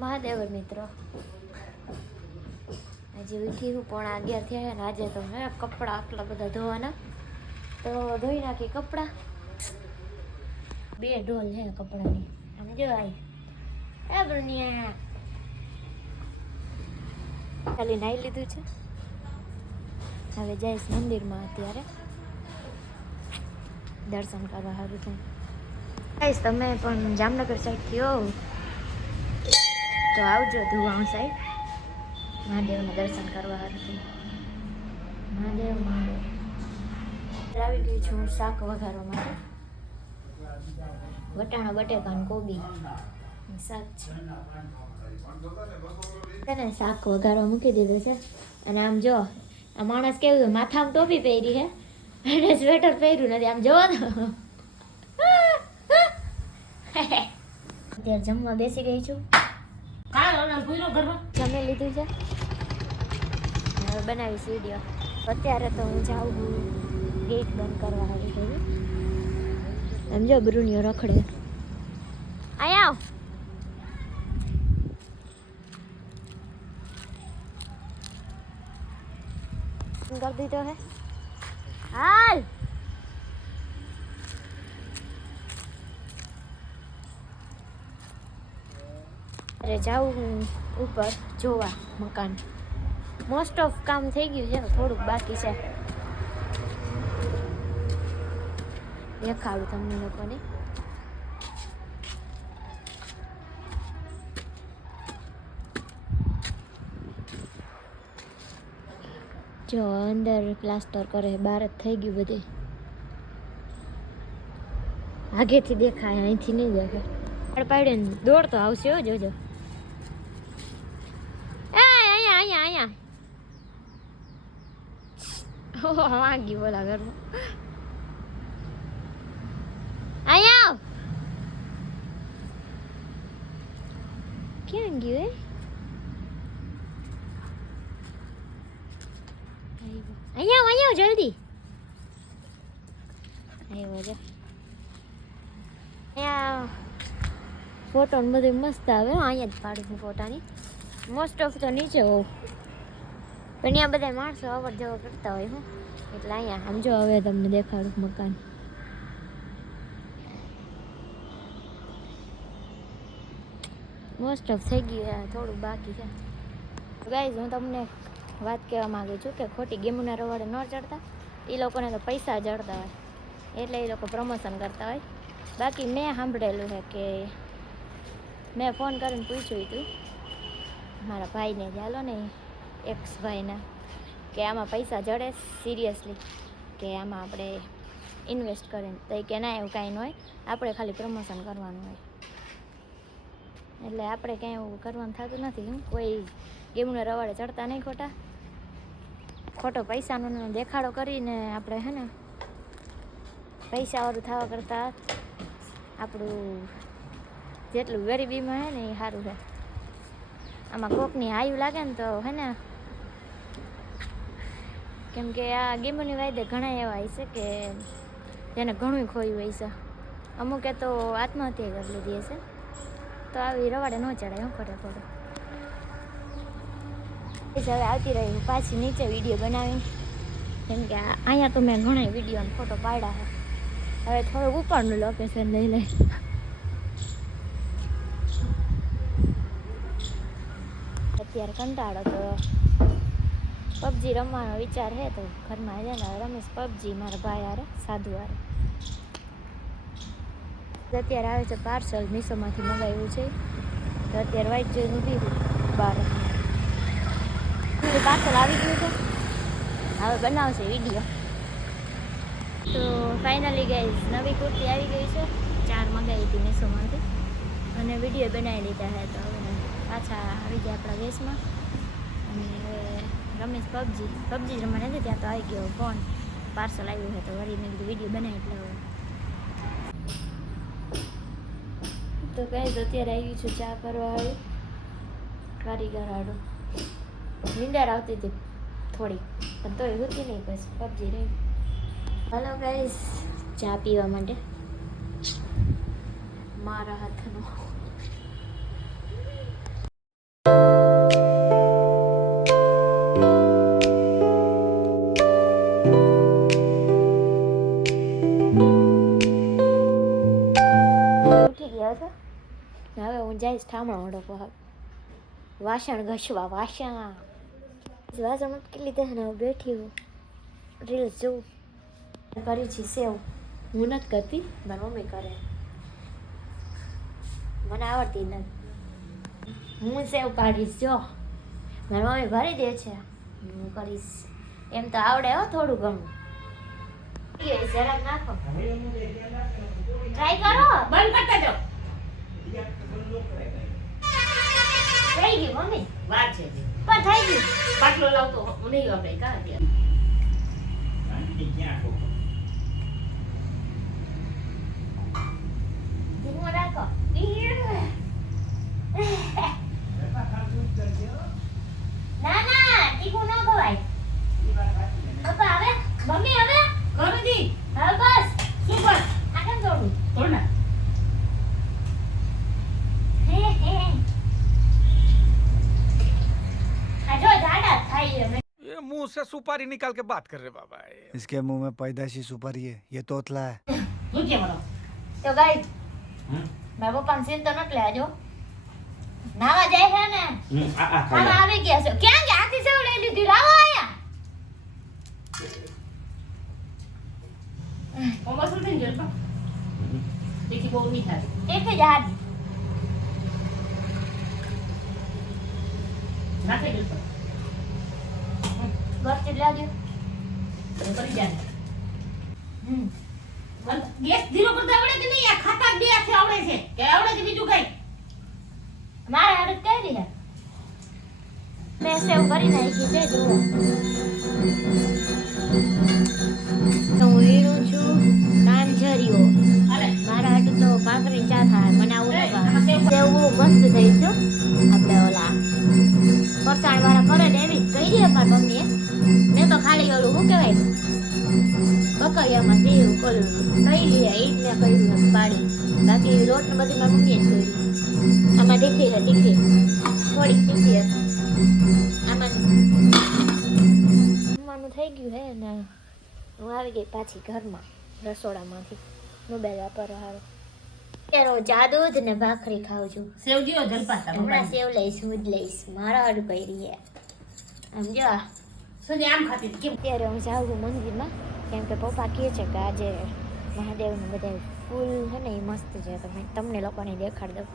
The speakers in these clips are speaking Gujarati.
મહાદેવ મિત્રો, આજે ઉઠી હું 11:30 થયા ને આજે તો હે કપડાં આટલા બધા ધોવાના, તો ધોઈ નાખી કપડાં. 2 ઢોલ છે કપડાની. આમ જો આઈ એ બુનિયા ખાલી નાઈ લીધું છે. હવે જઈશ મંદિરમાં અત્યારે દર્શન કરવા. સારું થાય ગાઈસ, તમે પણ જામનગર સાઈડથી હો તો આવજો ધુવાણ સાઈડ મહાદેવના દર્શન કરવા. સારું મહાદેવ આવી ગઈ છું શાક વઘારવા માટે. વટાણા બટેકાનું કોબી શાક છે ને, શાક વઘારવા મૂકી દીધું છે. અને આમ જો આ માણસ કેવું માથામાં ટોપી પહેરી છે અને સ્વેટર પહેર્યું નથી. આમ જોવો ને અત્યારે જમવા બેસી ગઈ છું. જમી લીધું છે, હવે બનાવીશ વિડીયો. અત્યારે તો હું જાઉં ગેટ બંધ કરવા આવી ગઈ. એમ જો બ્રુનિયો રખડે. આવ कर दी तो है हाल अरे जाऊँ हूँ ऊपर जोवा मकान. मोस्ट ऑफ काम થઈ ગયું છે, થોડુંક બાકી છે. દેખાડું તમને લોકોને. જો અંદર પ્લાસ્ટર કરે, બહાર જ થઈ ગયું બધે. આગેથી દેખાય, અહીંથી નહીં દેખાય. પાડે ને દોડતો આવશે હો, જોજો. એ અહીંયા અહીંયા અહીંયા વાગી બોલા ઘરમાં. અહીંયા આવ. ક્યાં ગયું એ? અહીંયા જલ્દી આવ્યો છે. અહીંયા ફોટો ને બધું મસ્ત આવે. અહીંયા જ પાડું છું ફોટાની. મોસ્ટ ઓફ તો નીચે હોઉં, પણ અહીંયા બધા માણસો અવર જવર કરતા હોય હું, એટલે અહીંયા આમ જો. હવે તમને દેખાડું મકાન. મોસ્ટ ઓફ થઈ ગયું, થોડુંક બાકી છે. ગાઈઝ, હું તમને વાત કહેવા માંગુ છું કે ખોટી ગેમના રવાડે ન ચડતા. એ લોકોને તો પૈસા જડતા હોય એટલે એ લોકો પ્રમોશન કરતા હોય. બાકી મેં સાંભળેલું છે કે મેં ફોન કરીને પૂછ્યું હતું મારા ભાઈને, ચાલો ને એક્સ ભાઈને, કે આમાં પૈસા જડે સિરિયસલી, કે આમાં આપણે ઇન્વેસ્ટ કરીને? તો એ કે ના, એવું કાંઈ ન હોય, આપણે ખાલી પ્રમોશન કરવાનું હોય. એટલે આપણે ક્યાંય એવું કરવાનું થતું નથી. કોઈ ગેમના રવાડે ચડતા નહીં ખોટો પૈસાનો દેખાડો કરીને આપણે હે ને પૈસાવાળું થવા કરતાં આપણું જેટલું ગરીબીમાં હે ને એ સારું છે. આમાં કોકની હાયું લાગે ને તો હે ને, કેમ કે આ ગેમોની વાયદે ઘણા એવા હોય છે કે જેને ઘણું ખોયું હોય છે. અમુકે તો આત્મહત્યા કરી લીધી હશે. તો આવી રવાડે ન ચડાય હું ખોટે. હવે આવતી રહી પાછી નીચે વિડીયો બનાવીને, કેમ કે અહીંયા તો મેં ઘણા વિડીયો અને ફોટો પાડ્યા છે. હવે થોડુંક ઉપરનું લોકેશન લઈ લઈ. અત્યારે કંટાળો તો પબજી રમવાનો વિચાર છે, તો ઘરમાં છે ને રમેશ પબજી મારા ભાઈ હારે, સાધુ હારે. અત્યારે આવે છે પાર્સલ, મીશોમાંથી મંગાવ્યું છે. તો અત્યારે વાઇટ જોઈને ઊભી બહાર. પાર્સલ આવી ગયું છે, હવે બનાવશે વિડીયો. તો ફાઇનલી ગાઈઝ, નવી કુર્તી આવી ગઈ છે. 4 મંગાવી હતી મીશોમાંથી અને વિડીયો બનાવી લીધા છે. તો હવે પાછા આવી ગયા આપણા દેશમાં. અને હવે રમેશ પબજી રમવા નથી ત્યાં તો આવી ગયો ફોન, પાર્સલ આવ્યું છે. તો વળી મેં કીધું વિડીયો બનાવી એટલે હવે. તો ગાઈઝ, અત્યારે આવી છું ચા કરવા આવી કારીગર હાડું. નીંદર આવતી હતી થોડી, પણ તોય હોતી નહીં. બસ પબજી રહી. હલો ગાઈઝ, ચા પીવા માટે મારા હાથનો ઠામણો હડકો હા વાસણ ઘસવા વાસણ ઉટકી લીધા ને હવે બેઠી હું રીલ્સ જોઉં કરી છે સેવ હું નથી કરતી મારી મમ્મી કરે મને આવડતી નથી હું સેવ કાઢીશ જો મારી મમ્મી ભરી દે છે હું કરીશ એમ તો આવડે હો થોડું ઘણું જરાક નાખો ટ્રાય કરો બંધ કરતા જાઓ થઈ ગયું મમ્મી વાત છે પણ થઈ ગયું પાટલો લાવતો હું નહીં આપણે કા ધીમો રાખો ના ના તીખું ન ખવાય પપ્પા હવે મમ્મી હવે કરી દી હવે બસ સુપર આ કેમ થોડું થોડા ये मुंह से सुपारी निकाल के बात कर रहे बाबा इसके मुंह में पैदाशी सुपारी है ये तोतला है તો ગાઈસ મારા પપ્પાને સીન તો નથી લેજો નાવા જાય છે ને ખાવા આવી ગયા છે ક્યાં ગયા આથી સેવ લઈ લીધી લાવો આયા કોમર્સ થઈ ગયો તો દેખી બહુ નહીં થાય એક જ હાથ નાખી દો બસ લાગ્યો કરી જાય ગેસ ધીરો કરતા આવડે કે નહીં આ ખાતા બે હાથે આવડે છે કે આવડે કે બીજું કઈ મારે હાડત કરી છે મેં સેવ કરી નાખી છે જુઓ તો હું વીણું છું નાનઝરીઓ અરે મારા હાટુ તો ભાખરી ચા થાય મને આવું ન ભાવે સેવ બહુ મસ્ત થઈ છે આપણે ઓલા ફરસાણ વાળા કરે ને એવી જ કહી દે મારી મમ્મીએ મેં તો ખાલી ઓલું શું કહેવાય બકરિયામાં દેવ કોલું કહી લે એ જ મેં કહ્યું પાડી બાકી રોટ ને બધી મારી મમ્મીએ જ કર્યું આમાં તીખી છે તીખી થોડીક તીખી હતી આમાં જમવાનું થઈ ગયું હે ને હું આવી ગઈ પાછી ઘરમાં રસોડામાંથી મોબાઈલ વાપરવા હારું ત્યારે જાદુ જ ને ભાખરી ખાઉં છું સેવ જીઓ જલપાતા હમણાં સેવ લઈશ હું જ લઈશ મારા હાડું કરી હે આમ જો સુજી આમ ખાતી કેમ ત્યારે હું જાઉં છું મંદિરમાં કેમ કે પપ્પા કહે છે કે આજે મહાદેવનું બધા ફૂલ છે ને એ મસ્ત છે તો મેં તમને લોકોને દેખાડી દઉં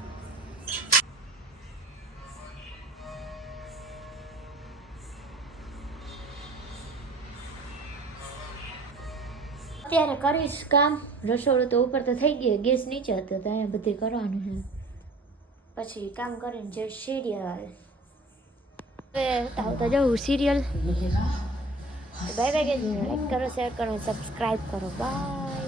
અત્યારે કરીશ કામ રસોડું તો ઉપર તો થઈ ગયું ગેસ નીચે હતો તો અહીંયા બધું કરવાનું છે પછી કામ કરીને જે સિરિયલ હવે આવતા જવું સિરિયલ બાય બાય કે લાઈક કરો શેર કરો સબસ્ક્રાઈબ કરો બાય